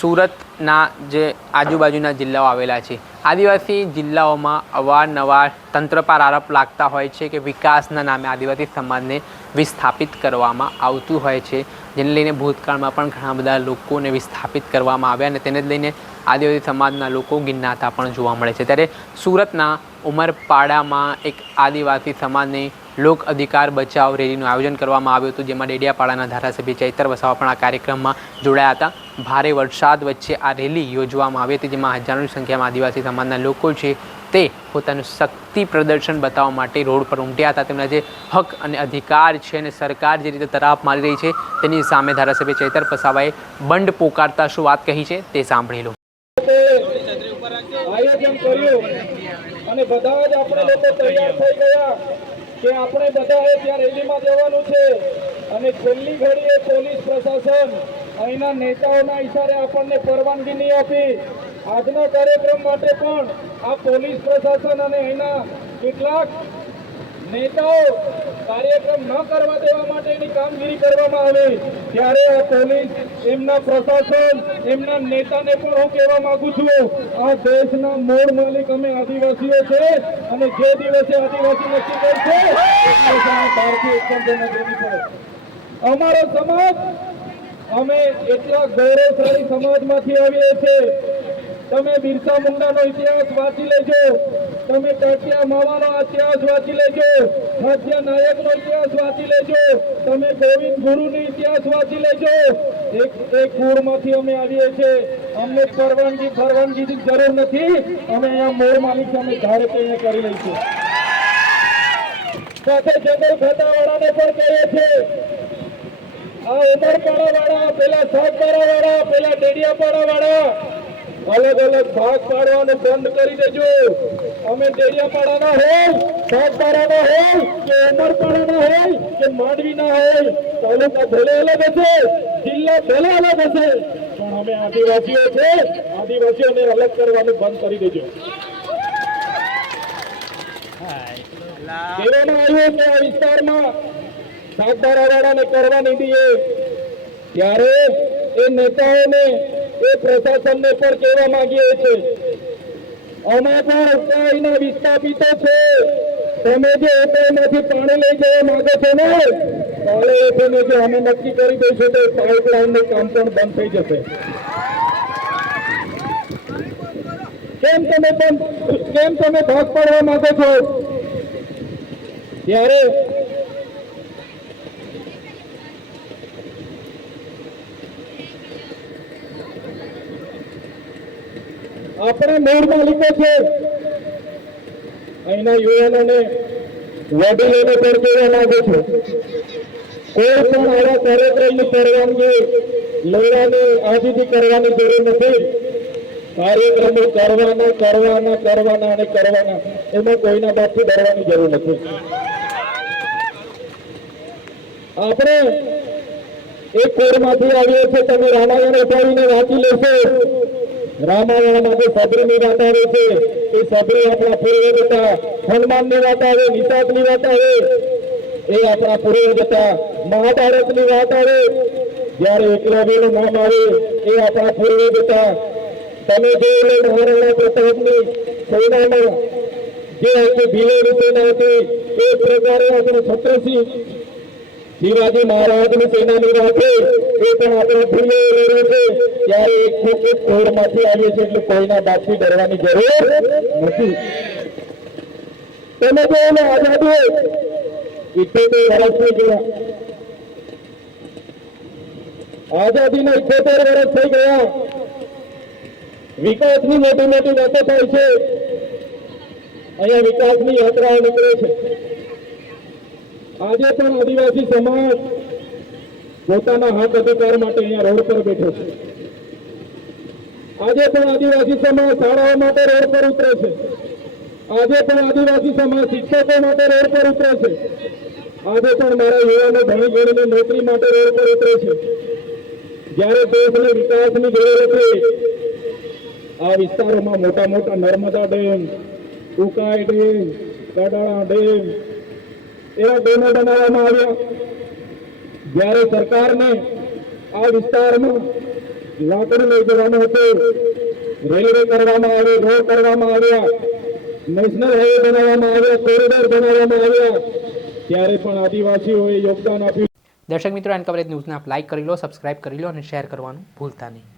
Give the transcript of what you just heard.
સુરતના જે આજુબાજુના જિલ્લાઓ આવેલા છે. આદિવાસી જિલ્લાઓમાં અવારનવાર તંત્ર પર આરોપ લાગતા હોય છે કે વિકાસના નામે આદિવાસી સમાજને વિસ્થાપિત કરવામાં આવતું હોય છે. જેને લઈને ભૂતકાળમાં પણ ઘણા બધા લોકોને વિસ્થાપિત કરવામાં આવ્યા અને તેને લઈને આદિવાસી સમાજના લોકો ગિન્નાતા પણ જોવા મળે છે. ત્યારે સુરતના ઉમરપાડામાં એક આદિવાસી સમાજની લોક અધિકાર બચાવ રેલીનું આયોજન કરવામાં આવ્યું હતું, જેમાં ડેડિયાપાડાના ધારાસભ્ય ચૈતર વસાવા પણ આ કાર્યક્રમમાં જોડાયા હતા. ભારે વરસાદ વચ્ચે આ રેલી યોજવામાં આવી હતી, જેમાં હજારોની સંખ્યામાં આદિવાસી સમાજના લોકો છે તે પોતાનું શક્તિ પ્રદર્શન બતાવવા માટે રોડ પર ઉમટ્યા હતા. તેમના જે હક અને અધિકાર છે અને સરકાર જે રીતે તરાપ મારી રહી છે, તેની સામે ધારાસભ્ય ચૈતર વસાવાએ બંડ પોકારતા શું વાત કહી છે તે સાંભળી લો. આયોજન કર્યું. અને બધા જ આપણે લોકો તૈયાર થઈ ગયા કે આપણે બધાએ ત્યાં રેલીમાં જવાનું છે. અને છેલ્લી ઘડીએ પોલીસ પ્રશાસન અહીંના નેતાઓના ઈશારે આપણને પરવાનગી નહીં આપી. આજના કાર્યક્રમ માટે પણ આ પોલીસ પ્રશાસન અને અહીંના કેટલાક નેતાઓ કાર્યક્રમ ન કરવા દેવા માટેની કામગીરી કરવામાં આવે. ત્યારે આ પોલીસ એમના પ્રશાસન, એમના નેતાને પણ હું કહેવા માંગુ છું, આ દેશના મૂળ માલિક અમે આદિવાસીઓ છે અને જે દિવસે આદિવાસી નક્કી કરશે ભારતીય અમારો સમાજ, અમે એટલા ગૌરવશાળી સમાજમાંથી આવીએ છીએ. તમે બિરસા મુંડાનો ઇતિહાસ વાંચી લેજો. તમે ટાટિયા માવાનો ઇતિહાસ વાંચી લેજો. હાથિયા નાયકનો ઇતિહાસ વાંચી લેજો. તમે ગોવિંદ ગુરુનો ઇતિહાસ વાંચી લેજો. એક એક કુળમાંથી અમે આવીએ છીએ. અમને પરવાનગી, પરવાનગીની જરૂર નથી. અમે અહીંયા મોર માલિક સામે ધારે તે કરી લઈશું. સાથે જંગલ ખાતાવાળાને પણ કહીએ છીએ. આ ઉમરપાડા વાળા પેલા સાગબારા વાળા પેલા ડેડિયાપાડા વાળા અલગ અલગ ભાગ પાડવાનું બંધ કરી દેજો. અમે ડેડિયાપાડાના હોય સાગબારાના હોય કે ઉમરપાડાના હોય કે માંડવીના હોય તાલુકા ભલે અલગ હશે, જિલ્લા ભલે અલગ હશે, પણ અમે આદિવાસીઓ છે, આદિવાસીઓને અલગ કરવાનું બંધ કરી દેજો. કહેવામાં આવ્યું કે આ વિસ્તારમાં. સાગબારાવાળાને કરવા નહીં દઈએ. ત્યારે એ નેતાઓને એ પ્રશાસનને પણ કહેવા માંગીએ છીએ. અમે પણ ઉત્તરાયણના વિસ્થાપિતો છે. તમે જે એફઆઈમાંથી પાણી લઈ જવા માંગો છો ને, કાલે એફએને જો અમે નક્કી કરી દઈશું તો પાઇપલાઇનનું કામ પણ બંધ થઈ જશે. કેમ તમે પણ કેમ તમે ભાગ પાડવા માંગો છો? ત્યારે આપણે મૂળ માલિકો છે. અહીંના યુવાનોને વડીલોને પણ કહેવા માંગુ છું. કોઈ પણ આવા કાર્યક્રમની પરવાનગી લેવાની આજથી કરવાની જરૂર નથી. કાર્યક્રમો કરવાના કરવાના કરવાના અને કરવાના. એમાં કોઈના બાપથી ડરવાની જરૂર નથી. આપણે એક કોરમાંથી આવીએ છીએ, તમે રામાયણ ઉઠાવીને વાંચી લેશો. રામાયણમાં જે સબરીની વાત આવે છે. એ સબરી આપણા પૂર્વજ હતા. હનુમાનની વાત આવે નિષાદની વાત આવે. એ આપણા પૂર્વજ હતા. મહાભારતની વાત આવે. જ્યારે એકલવ્યનું નામ આવે, એ આપણા પૂર્વજ હતા. તમે જોઈ લો મહારાણા પ્રતાપની સેનામાં જે આખી ભીલોની સેના હતી, એ પ્રકારે આપણે છત્રસિંહ શિવાજી મહારાજની સેનાની વાત એ પણ આપણે ભૂલે છે ત્યારે એક ખૂબ એક કોરમાંથી આવે છે એટલે કોઈના બાપથી ડરવાની જરૂર નથી. તમે જો એને આઝાદી ઇઠ્યોતેર વર્ષની ગયા. આઝાદીના ઇઠોતેર વર્ષ થઈ ગયા. વિકાસની મોટી મોટી વાતો થાય છે. અહીંયા વિકાસની યાત્રાઓ નીકળે છે. આજે પણ આદિવાસી સમાજ પોતાના હક અધિકાર માટે અહીંયા રોડ પર બેઠો છે. આજે પણ આદિવાસી સમાજ શાળાઓ માટે રોડ પર ઉતરે છે. આજે પણ આદિવાસી સમાજ શિક્ષકો માટે રોડ પર ઉતરે છે. આજે પણ મારા યુવાનો ભણી ગણીને નોકરી માટે રોડ પર ઉતરે છે. જ્યારે દેશને વિકાસની જરૂર હતી, આ વિસ્તારોમાં મોટા મોટા Narmada dam, Ukai dam, Kadana dam એવા ડેમો બનાવવામાં આવ્યા. જ્યારે સરકારને આ વિસ્તારમાં લાકડું લઈ જવાનું હતું, રેલવે કરવામાં આવી રોડ કરવામાં આવ્યા, નેશનલ હાઈવે બનાવવામાં આવ્યા, કોરિડોર બનાવવામાં આવ્યા, ત્યારે પણ આદિવાસીઓએ યોગદાન આપ્યું. દર્શક મિત્રો, એન કવરેજ ન્યૂઝને આપ લાઇક કરી લો, સબસ્ક્રાઇબ કરી લો અને શેર કરવાનું ભૂલતા નહીં.